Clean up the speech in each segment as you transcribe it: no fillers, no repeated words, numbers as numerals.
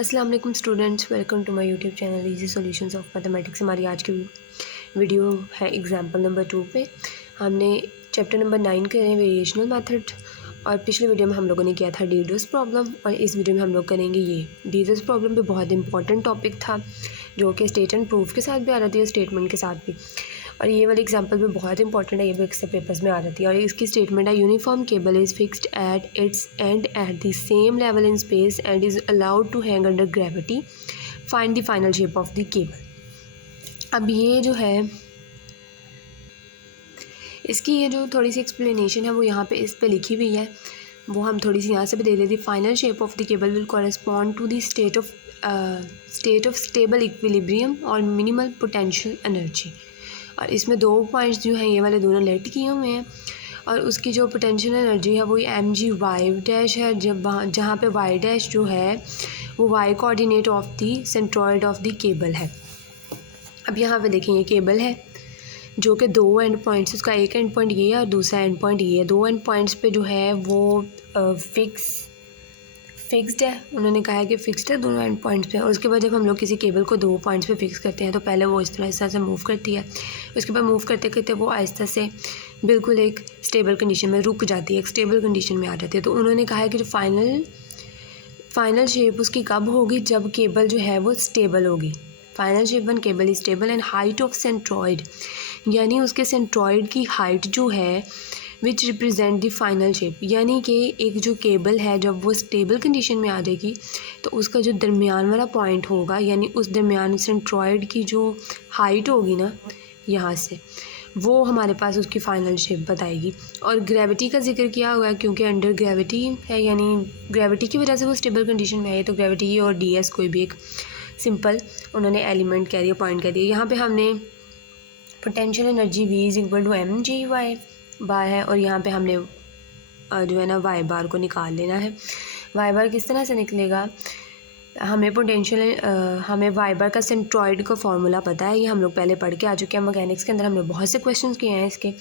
अस्सलाम वालेकुम students, welcome to my YouTube channel easy solutions of mathematics. हमारी आज की वीडियो है एग्जांपल नंबर 2 पे। हमने चैप्टर नंबर 9 करे वेरिएशनल मेथड, और पिछले वीडियो में हम लोगों ने किया था डीडोस प्रॉब्लम, और इस वीडियो में हम लोग करेंगे ये डीडोस प्रॉब्लम भी बहुत इंपॉर्टेंट टॉपिक था, जो कि स्टेट एंड प्रूफ के साथ भी आ रही है, स्टेटमेंट के साथ भी। और ये वाली एग्जांपल भी बहुत इंपॉर्टेंट है, ये भी अक्सर पेपर्स में आ जाती है। और इसकी स्टेटमेंट है uniform cable is fixed at its end at the same level in space and is allowed to hang under gravity, find the final shape of the cable. अब ये जो है इसकी ये जो थोड़ी सी एक्सप्लेनेशन है वो यहाँ पे इस पे लिखी हुई है, वो हम थोड़ी सी यहाँ से भी दे देती। Final shape of the cable will correspond to the state of stable equilibrium और मिनिमल पोटेंशियल एनर्जी। और इसमें दो पॉइंट्स जो हैं ये वाले दोनों लेट किए हुए हैं, और उसकी जो पोटेंशियल एनर्जी है वो mg वाई डैश है, जहाँ पे वाई डैश जो है वो Y coordinate of the centroid of the cable है। अब यहाँ पे देखें ये केबल है जो कि दो एंड पॉइंट्स, उसका एक एंड पॉइंट ये है और दूसरा एंड पॉइंट ये है। दो एंड पॉइंट्स पे जो है वो फिक्स्ड है, उन्होंने कहा है कि फिक्स्ड है दोनों एंड पॉइंट्स पे। और उसके बाद जब हम लोग किसी केबल को दो पॉइंट्स पे फिक्स करते हैं तो पहले वो इस तरह से मूव करती है, उसके बाद मूव करते करते वो आहिस्ता से बिल्कुल एक स्टेबल कंडीशन में रुक जाती है, एक स्टेबल कंडीशन में आ जाती है। तो उन्होंने कहा है कि जो फाइनल शेप उसकी कब होगी, जब केबल जो है वो स्टेबल होगी। Final shape one cable is stable and height of centroid, यानी उसके सेंट्रॉइड की हाइट जो है which represent the final shape, यानी कि एक जो केबल है जब वो स्टेबल कंडीशन में आ जाएगी तो उसका जो दरमियान वाला पॉइंट होगा, यानी उस दरमियान सेंट्रॉइड की जो हाइट होगी ना यहाँ से, वो हमारे पास उसकी फ़ाइनल शेप बताएगी। और ग्रेविटी का जिक्र किया हुआ है क्योंकि अंडर ग्रेविटी है, यानी ग्रेविटी की वजह से वो स्टेबल कंडीशन में है। तो ग्रेविटी और ds कोई भी एक सिंपल उन्होंने एलिमेंट कह दिया, पॉइंट कह दिया। यहाँ पे हमने potential energy v is equal to mg y bar है, और यहाँ पे हमने जो है ना वाई बार को निकाल लेना है। वाई बार किस तरह से निकलेगा, हमें हमें वाई बार का सेंट्रॉइड का फॉर्मूला पता है, ये हम लोग पहले पढ़ के आ चुके हैं मैकेनिक्स के अंदर, हमने बहुत से क्वेश्चंस किए हैं इसके।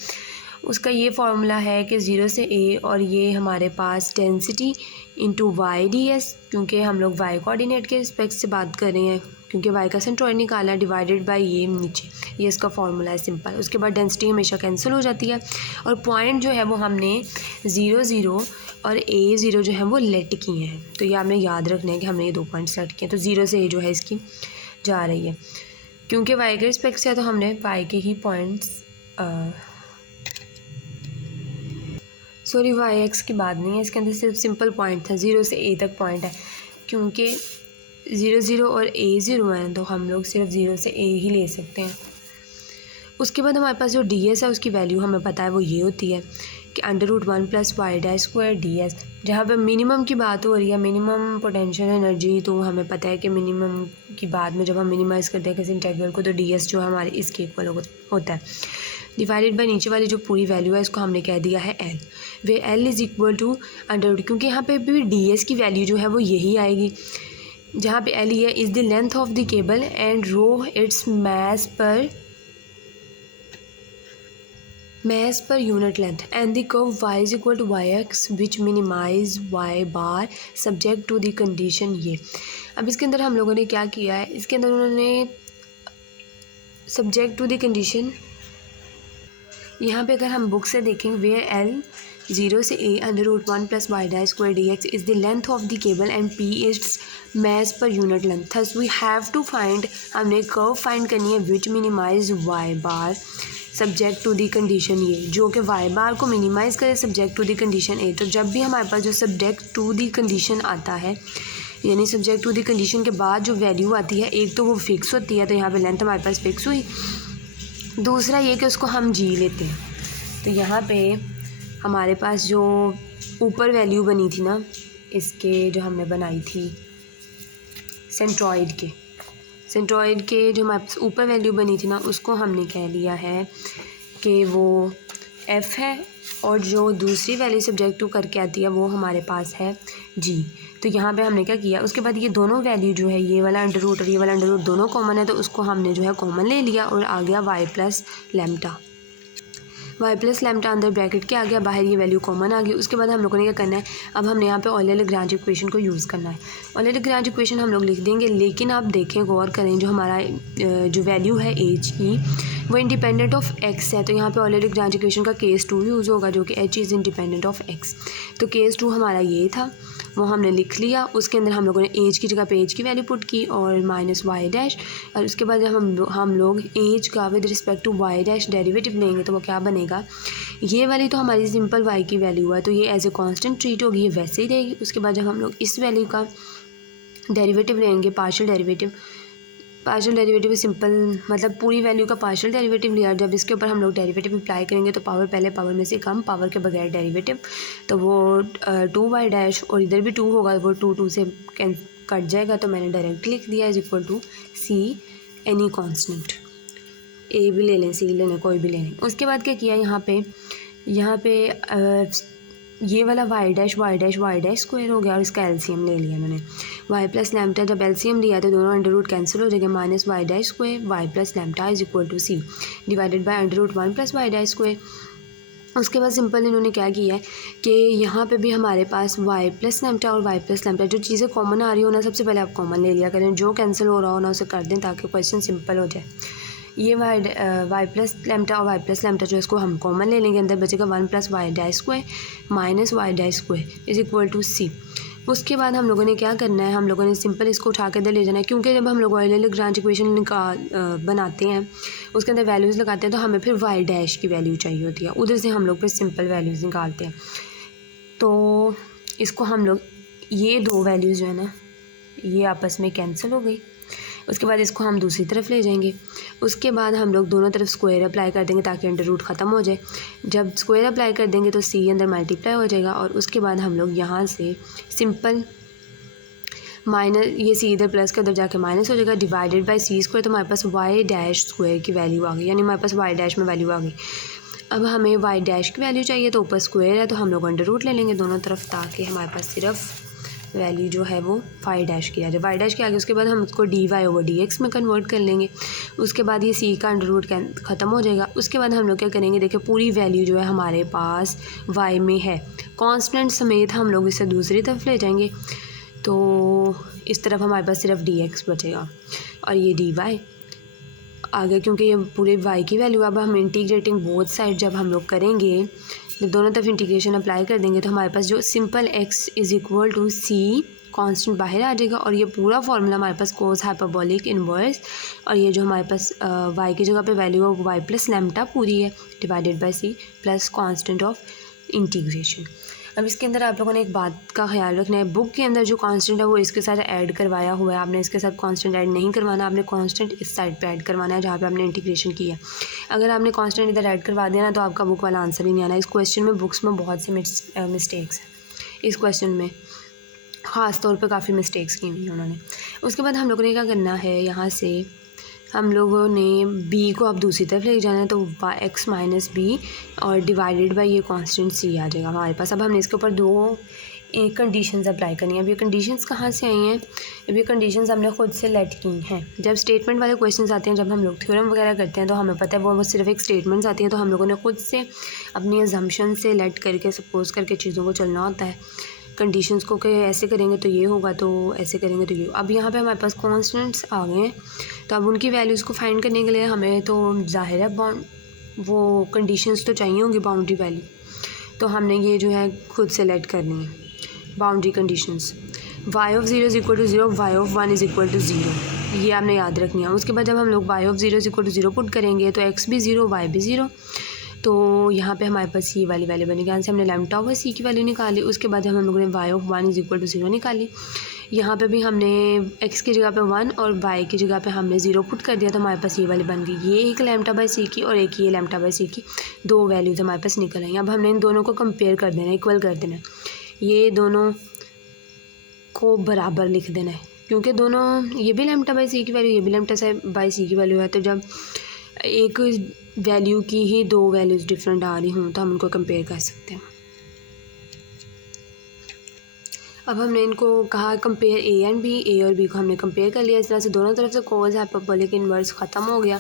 उसका ये फार्मूला है कि 0 से a, और ये हमारे पास density into y d s, क्योंकि हम लोग वाई कोऑर्डिनेट के रिस्पेक्ट से बात कर रहे हैं, क्योंकि वाई का सेंट्रॉइड निकालना है, डिवाइडेड बाय ये नीचे, ये इसका फार्मूला है सिंपल। उसके बाद डेंसिटी हमेशा कैंसिल हो जाती है, और पॉइंट जो है वो हमने 0 0 और a0 जो है वो लेट किए हैं। तो ये हमें याद रखना है कि हमने ये दो पॉइंट सेट किए हैं। तो 0 से a जो है इसकी जा रही है, क्योंकि वाई के रिस्पेक्ट से है तो हमने वाई के ही पॉइंट्स, सॉरी वाई एक्स की बात नहीं है, इसके अंदर सिर्फ सिंपल पॉइंट था, 0 से a तक पॉइंट है। क्योंकि 0 0 और a0 है तो हम लोग सिर्फ 0 से a ही ले सकते हैं। उसके बाद हमारे पास जो ds है उसकी वैल्यू हमें पता है, वो ये होती है कि √1 + वाई डैश स्क्वायर ds। जहाँ पे मिनिमम की बात हो रही है, मिनिमम पोटेंशियल एनर्जी, तो हमें पता है कि मिनिमम की बाद में जब हम मिनिमाइज़ करते हैं किसी इंटीग्रल को तो ds जो है हमारे इसके इक्वल होता है, डिवाइडेड बाय नीचे वाली जो पूरी वैल्यू है इसको हमने कह दिया है l, वे l इज़ इक्वल टू √, क्योंकि यहाँ पे भी ds की वैल्यू जो है वो यही आएगी, जहाँ पे l है is the length of the cable and rho its mass per unit length and the curve y is equal to yx which minimize y bar subject to the condition ये। अब इसके अंदर हम लोगों ने क्या किया है, इसके अंदर उन्होंने subject to the condition, यहाँ पे अगर हम बुक से देखेंगे वे l 0 से a √1 + Y dash square dx is the length of the cable and p is mass per unit length, thus we have to find, हमने कर्व फाइंड करनी है which minimise y bar subject to the condition ये, जो कि y bar को minimise करे subject to the condition A. तो जब भी हमारे पास जो सब्जेक्ट टू दी कंडीशन आता है, यानी सब्जेक्ट टू दी कंडीशन के बाद जो वैल्यू आती है, एक तो वो फिक्स होती है, तो यहाँ पे लेंथ हमारे पास फिक्स हुई, दूसरा ये कि उसको हम जी लेते हैं। तो यहाँ पे हमारे पास जो ऊपर वैल्यू बनी थी ना इसके, जो हमने बनाई थी सेंट्रॉइड के जो हमारे पास ऊपर वैल्यू बनी थी ना, उसको हमने कह लिया है कि वो f है, और जो दूसरी वैल्यू सब्जेक्ट टू करके आती है वो हमारे पास है g। तो यहाँ पे हमने क्या किया, उसके बाद ये दोनों वैल्यू जो है, ये वाला √ और ये वाला √ दोनों कॉमन है, तो उसको हमने जो है कॉमन ले लिया और आ गया y + lambda. Y plus lambda अंदर ब्रैकेट के आ गया, बाहर ये वैल्यू कॉमन आ गई। उसके बाद हम लोगों ने क्या करना है, अब हमने यहाँ पे ऑयलर-लैग्रांज इक्वेशन को यूज़ करना है। ऑयलर-लैग्रांज इक्वेशन हम लोग लिख देंगे, लेकिन आप देखें, गौर करें, जो हमारा जो वैल्यू है एच की वो इंडिपेंडेंट ऑफ एक्स है। तो यहाँ पे ऑयलर-लैग्रांज इक्वेशन का केस 2 यूज़ होगा, जो कि H is independent of x. तो केस 2 हमारा ये था, वो हमने लिख लिया। उसके अंदर हम लोगों ने एज की जगह पे एज की वैल्यू पुट की और माइनस वाई डैश, और उसके बाद जब हम लोग एज का with respect to Y dash derivative लेंगे तो वो क्या बनेगा, ये वाली तो हमारी सिंपल वाई की वैल्यू है, तो ये एज ए कांस्टेंट ट्रीट होगी, ये वैसे ही रहेगी। उसके बाद जब हम लोग इस वैल्यू का डेरिवेटिव लेंगे, पार्शियल डेरिवेटिव सिंपल मतलब पूरी वैल्यू का पार्शियल डेरिवेटिव लिया, जब इसके ऊपर हम लोग डेरिवेटिव अप्लाई करेंगे तो पावर पहले पावर में से कम, पावर के बगैर डेरिवेटिव, तो वो 2y डैश, और इधर भी 2 होगा, वो 2 से कट जाएगा, तो मैंने डायरेक्ट लिख दिया is equal to C any constant, A भी ले लें, सी ले लें, कोई भी ले लें। उसके बाद क्या किया, यहाँ पे ये वाला वाई डैश स्क्वायर हो गया और इसका एलसीएम ले लिया मैंने। वाई प्लस लैम्डा जब एलसीएम लिया तो दोनों अंडर रूट कैंसिल हो जाएंगे, minus Y dash square Y plus lambda is equal to C divided by under root 1 plus Y dash square. उसके बाद सिंपल इन्होंने क्या किया है कि यहाँ पे भी हमारे पास वाई प्लस लैम्डा और वाई प्लस लैम्डा, जो चीज़ें कॉमन आ रही हो ना, सबसे पहले आप कॉमन ले लिया करें, जो कैंसिल हो रहा हो ना उसे कर दें ताकि क्वेश्चन सिंपल हो जाए। ये वाई प्लस लैम्डा और वाई प्लस लैम्डा जो इसको हम कॉमन ले लेंगे, अंदर बचेगा 1 plus Y dash square minus Y dash square is equal to C. उसके बाद हम लोगों ने क्या करना है, हम लोगों ने सिंपल इसको उठा के इधर ले जाना है, क्योंकि जब हम लोग ऑयलर-लैग्रांज इक्वेशन बनाते हैं, उसके अंदर वैल्यूज़ लगाते हैं, तो हमें फिर वाई डैश की वैल्यू चाहिए होती है, उधर से हम लोग फिर सिंपल वैल्यूज़ निकालते हैं। तो इसको हम लोग ये दो वैल्यूज़ जो है ना, ये आपस में कैंसिल हो गई। उसके बाद इसको हम दूसरी तरफ ले जाएंगे। उसके बाद हम लोग दोनों तरफ स्क्वायर अप्लाई कर देंगे ताकि अंडर रूट ख़त्म हो जाए। जब स्क्वायर अप्लाई कर देंगे तो सी अंदर मल्टीप्लाई हो जाएगा, और उसके बाद हम लोग यहाँ से सिंपल माइनस, ये सी इधर प्लस के अंदर जाके माइनस हो जाएगा, डिवाइडेड बाय सी स्क्वायर, तो हमारे पास वाई डैश स्क्वायर की वैल्यू आ गई, यानी हमारे पास वाई डैश में वैल्यू आ गई। अब हमें वाई डैश की वैल्यू चाहिए, तो ऊपर स्क्वायर है तो हम लोग अंडर रूट ले लेंगे दोनों तरफ, ताकि हमारे पास सिर्फ वैल्यू जो है वो वाई डैश की आ जाए। वाई डैश के आगे उसके बाद हम उसको D Y over D X में कन्वर्ट कर लेंगे। उसके बाद ये सी का अंडर रूट ख़त्म हो जाएगा। उसके बाद हम लोग क्या करेंगे, देखिए पूरी वैल्यू जो है हमारे पास वाई में है, कांस्टेंट समेत हम लोग इसे दूसरी तरफ ले जाएंगे, तो इस तरफ हमारे पास सिर्फ डी एक्स बचेगा और ये डी वाई आगे, क्योंकि ये पूरे वाई की वैल्यू। अब हम इंटीग्रेटिंग बोथ साइड जब हम लोग करेंगे, जब दोनों तरफ इंटीग्रेशन अप्लाई कर देंगे, तो हमारे पास जो simple X is equal to C constant बाहर आ जाएगा, और ये पूरा फार्मूला हमारे पास कोस हाइपरबोलिक इनवर्स, और ये जो हमारे पास वाई की जगह पे वैल्यू है वो वाई प्लस लैम्डा पूरी है divided by C plus constant of integration. अब इसके अंदर आप लोगों ने एक बात का ख्याल रखना है, बुक के अंदर जो कांस्टेंट है वो इसके साथ ऐड करवाया हुआ है, आपने इसके साथ कांस्टेंट ऐड नहीं करवाना, आपने कांस्टेंट इस साइड पे ऐड करवाना है जहाँ पे आपने इंटीग्रेशन किया है। अगर आपने कांस्टेंट इधर ऐड करवा दिया ना तो आपका बुक वाला आंसर ही नहीं आना। इस क्वेश्चन में बुक्स में बहुत से मिस्टेक्स हैं, इस क्वेश्चन में ख़ास तौर पर काफ़ी मिस्टेक्स की हुई हैं उन्होंने। उसके बाद हम लोगों ने क्या करना है, यहाँ से हम लोगों ने b को अब दूसरी तरफ ले जाना है, तो x माइनस बी और डिवाइडेड बाय ये कांस्टेंट c आ जाएगा हमारे पास। अब हमने इसके ऊपर दो कंडीशंस अप्लाई करनी है। अब ये कंडीशंस कहाँ से आई हैं, अब ये कंडीशंस हमने खुद से लेट की हैं। जब स्टेटमेंट वाले क्वेश्चंस आते हैं, जब हम लोग थ्योरम वगैरह करते हैं, तो हमें पता है वो सिर्फ एक स्टेटमेंट्स आती हैं, तो हम लोगों ने खुद से अपनी अजम्पशन से लेट करके सपोज करके चीज़ों को चलना होता है, कंडीशंस को कि ऐसे करेंगे तो ये होगा, तो ऐसे करेंगे तो ये। अब यहाँ पे हमारे पास कॉन्स्टेंट्स आ गए हैं, तो अब उनकी वैल्यूज़ को फाइंड करने के लिए हमें तो ज़ाहिर है वो कंडीशंस तो चाहिए होंगी, बाउंड्री वैल्यू, तो हमने ये जो है खुद सेलेक्ट करनी है boundary conditions. Y of 0 is equal to 0, Y of 1 is equal to 0, ये आपने याद रखनी है। उसके बाद जब हम लोग Y of 0 is equal to 0 put करेंगे तो एक्स भी 0 वाई भी 0, तो यहाँ पे हमारे पास ये वाली वैल्यू बनेगी। यहाँ से हमने लैम्डा ओवर सी की वैल्यू निकाली। उसके बाद हम लोगों ने Y of 1 is equal to 0 निकाली। यहाँ पे भी हमने x की जगह पे 1 और y की जगह पे हमने 0 पुट कर दिया, तो हमारे पास ये वाली बन गई। ये एक लैम्डा बाई सी की और एक ये लैम्डा बाई सी की, दो वैल्यूज़ हमारे पास निकल आई। अब हमने इन दोनों को कंपेयर कर देना है, इक्वल कर देना है, ये दोनों को बराबर लिख देना है, क्योंकि दोनों ये भी लैम्डा बाई सी की वैल्यू, ये भी लैम्डा बाई सी की वैल्यू है, तो जब एक वैल्यू की ही दो वैल्यूज़ डिफरेंट आ रही हों तो हम उनको कंपेयर कर सकते हैं। अब हमने इनको कहा कंपेयर ए एंड बी, ए और बी को हमने कंपेयर कर लिया। इस तरह से दोनों तरफ से कोस हाइपरबोलिक इनवर्स ख़त्म हो गया।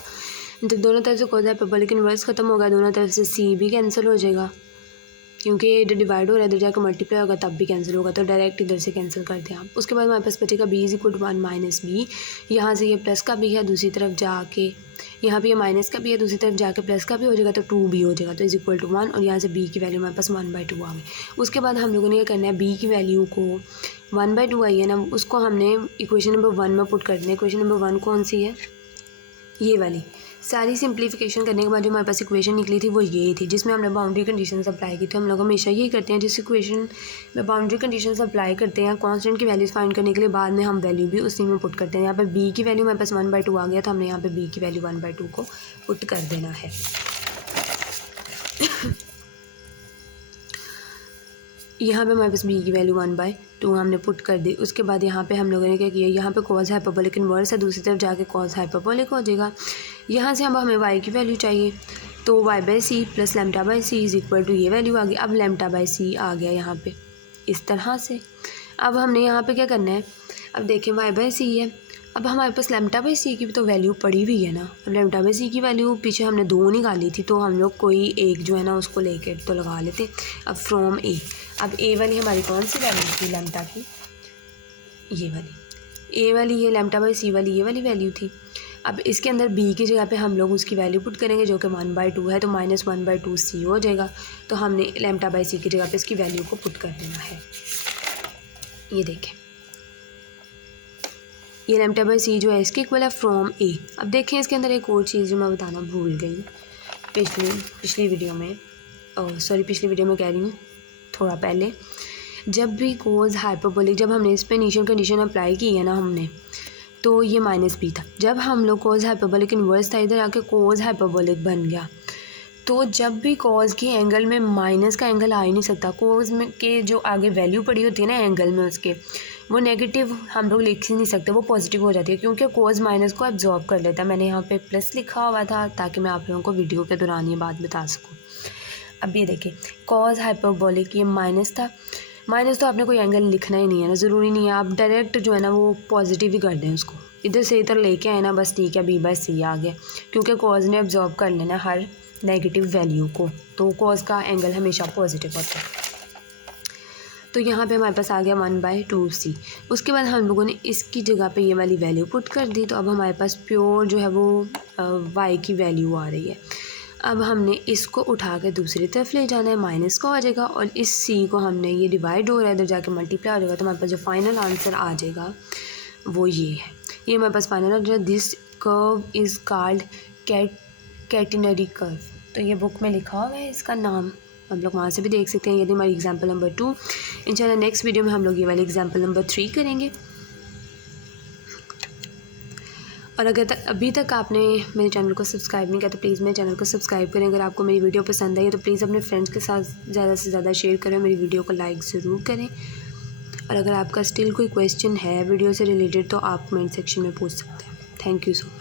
जब दोनों तरफ से कोस हाइपरबोलिक इन्वर्स ख़त्म होगा, दोनों तरफ से सी भी कैंसिल हो जाएगा, क्योंकि इधर डिवाइड हो रहा है, इधर जाकर मल्टीप्लाई होगा तब भी कैंसिल होगा, तो डायरेक्ट इधर से कैंसिल कर दें आप। उसके बाद हमारे पास बचेगा b is equal to 1 minus B. यहाँ से ये प्लस का भी है, दूसरी तरफ जाके यहाँ पे ये माइनस का भी है, दूसरी तरफ जाके प्लस का भी हो जाएगा, तो 2b हो जाएगा, तो इज इक्वल टू 1। और यहाँ से b की वैल्यू हमारे पास 1/2 आ गई। उसके बाद हम लोगों ने ये करना है, b की वैल्यू को 1/2 आई है ना, उसको हमने इक्वेशन नंबर 1 में पुट कर देना है। इक्वेशन नंबर 1 कौन सी है, ये वाली। सारी सिंप्लीफिकेशन करने के बाद जो हमारे पास इक्वेशन निकली थी वो ये थी, जिसमें हमने बाउंड्री कंडीशंस अप्लाई की थी। हम लोग हमेशा यही करते हैं, जिस इक्वेशन में बाउंड्री कंडीशंस अप्लाई करते हैं कांस्टेंट की वैल्यूज़ फाइंड करने के लिए, बाद में हम वैल्यू भी उसी में पुट करते हैं। यहाँ पर b की वैल्यू हमारे पास 1/2 आ गया, तो हमने यहाँ पर b की वैल्यू 1/2 को पुट कर देना है। यहाँ पे हमारे पास b की वैल्यू 1/2 हमने पुट कर दी। उसके बाद यहाँ पे हम लोगों ने क्या किया, यहाँ पे कॉस हाइपरबोलिक इन्वर्स है, दूसरी तरफ जाके कॉस हाइपरबोलिक हो जाएगा। यहाँ से अब हमें y की वैल्यू चाहिए, तो y/c plus λ/c is equal to ये वैल्यू आ गई। अब λ/c आ गया यहाँ पे इस तरह से। अब हमने यहाँ पे क्या करना है, अब देखें y/c है, अब हमारे पास λ/c की भी तो वैल्यू पड़ी हुई है ना। अब λ/c की वैल्यू पीछे हमने 2 निकाली थी, तो हम लोग कोई एक जो है ना उसको लेके तो लगा लेते। अब फ्रॉम a, अब a वाली हमारी कौन सी वैल्यू थी लैम्डा की, ये वाली a वाली, ये λ/c वाली ये वाली वैल्यू थी। अब इसके अंदर b की जगह पे हम लोग उसकी वैल्यू पुट करेंगे जो कि 1/2 है, तो -1/2c हो जाएगा। तो हमने λ/c की जगह पे इसकी वैल्यू को पुट कर देना है। ये देखें, ये λ/c जो है इसकी इक्वल है फ्रॉम a। अब देखें इसके अंदर एक और चीज़ जो मैं बताना भूल गई पिछली वीडियो में, पिछली वीडियो में कह रही हूँ, थोड़ा पहले, जब भी कोस हाइपरबोलिक, जब हमने इस पर इनिशियल कंडीशन अप्लाई की है ना हमने, तो ये -b था। जब हम लोग कोस हाइपरबोलिक इन्वर्स था, इधर आके कोस हाइपरबोलिक बन गया। तो जब भी कॉज के एंगल में माइनस का एंगल आ ही नहीं सकता, कॉज में के जो आगे वैल्यू पड़ी होती है ना एंगल में उसके, वो नेगेटिव हम लोग लिख ही नहीं सकते, वो पॉजिटिव हो जाती है, क्योंकि कॉज माइनस को एब्जॉर्ब कर लेता है। मैंने यहाँ पे प्लस लिखा हुआ था ताकि मैं आप लोगों को वीडियो के दौरान ये बात बता सकूँ। अब ये देखिए, कॉज हाइपरबोलिक ये माइनस था, माइनस तो आपने कोई एंगल लिखना ही नहीं है ना, ज़रूरी नहीं है, आप डायरेक्ट जो है ना वो पॉजिटिव ही कर दें उसको, इधर से इधर लेके आए ना, बस ठीक है, b/c आ गया, क्योंकि कॉज ने एब्जॉर्ब कर लेना हर नेगेटिव वैल्यू को, तो कॉज का एंगल हमेशा पॉजिटिव होता है। तो यहाँ पे हमारे पास आ गया 1/2c। उसके बाद हम लोगों ने इसकी जगह पे ये वाली वैल्यू पुट कर दी, तो अब हमारे पास प्योर जो है वो y की वैल्यू आ रही है। अब हमने इसको उठा के दूसरी तरफ ले जाना है, माइनस का हो जाएगा, और इस c को हमने, ये डिवाइड हो रहा है, इधर जाके मल्टीप्लाई हो जाएगा, तो हमारे पास जो फाइनल आंसर आ जाएगा वो ये है। ये हमारे पास final answer, this curve is called catenary curve. तो ये बुक में लिखा हुआ है इसका नाम, हम लोग वहाँ से भी देख सकते हैं। ये थी हमारी एग्जाम्पल नंबर 2। इंशाल्लाह नेक्स्ट वीडियो में हम लोग ये वाली एग्जाम्पल नंबर 3 करेंगे। और अगर अभी तक आपने मेरे चैनल को सब्सक्राइब नहीं किया तो प्लीज़ मेरे चैनल को सब्सक्राइब करें। अगर आपको मेरी वीडियो पसंद आई है तो प्लीज़ अपने फ्रेंड्स के साथ ज़्यादा से ज़्यादा शेयर करें, मेरी वीडियो को लाइक ज़रूर करें। और अगर आपका स्टिल कोई क्वेश्चन है वीडियो से रिलेटेड तो आप कमेंट सेक्शन में पूछ सकते हैं। Thank you so much.